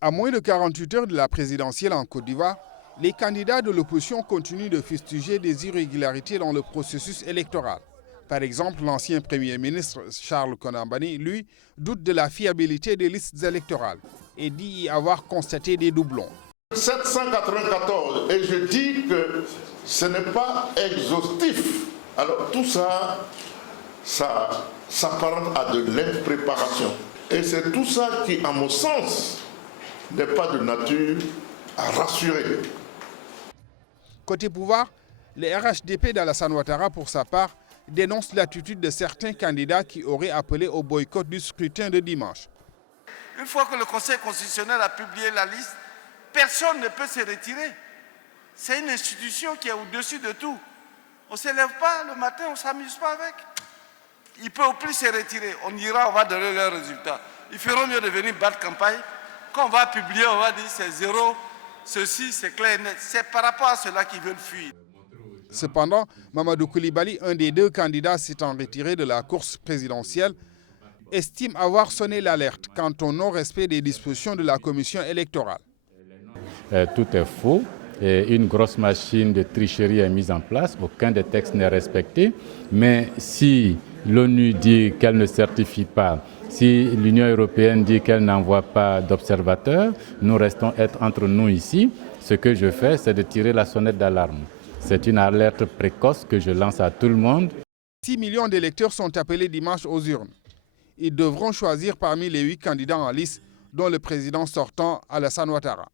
À moins de 48 heures de la présidentielle en Côte d'Ivoire, les candidats de l'opposition continuent de fustiger des irrégularités dans le processus électoral. Par exemple, l'ancien Premier ministre Charles Konambani, lui, doute de la fiabilité des listes électorales et dit y avoir constaté des doublons. 794, et je dis que ce n'est pas exhaustif. Alors tout ça, ça s'apparente à de l'impréparation. Et c'est tout ça qui, à mon sens, n'est pas de nature à rassurer. Côté pouvoir, le RHDP d'Alassane Ouattara, pour sa part, dénonce l'attitude de certains candidats qui auraient appelé au boycott du scrutin de dimanche. Une fois que le Conseil constitutionnel a publié la liste, personne ne peut se retirer. C'est une institution qui est au-dessus de tout. On ne se lève pas le matin, on ne s'amuse pas avec. Ils ne peuvent plus se retirer. On ira, on va donner leurs résultats. Ils feront mieux de venir battre campagne. Quand on va publier, on va dire c'est zéro, ceci, c'est clair et net. C'est par rapport à cela qu'ils veulent fuir. Cependant, Mamadou Koulibaly, un des deux candidats s'étant retiré de la course présidentielle, estime avoir sonné l'alerte quant au non-respect des dispositions de la commission électorale. Tout est faux. Et une grosse machine de tricherie est mise en place. Aucun des textes n'est respecté. Mais si l'ONU dit qu'elle ne certifie pas, si l'Union européenne dit qu'elle n'envoie pas d'observateurs, nous restons être entre nous ici. Ce que je fais, c'est de tirer la sonnette d'alarme. C'est une alerte précoce que je lance à tout le monde. 6 millions d'électeurs sont appelés dimanche aux urnes. Ils devront choisir parmi les 8 candidats en lice, dont le président sortant Alassane Ouattara.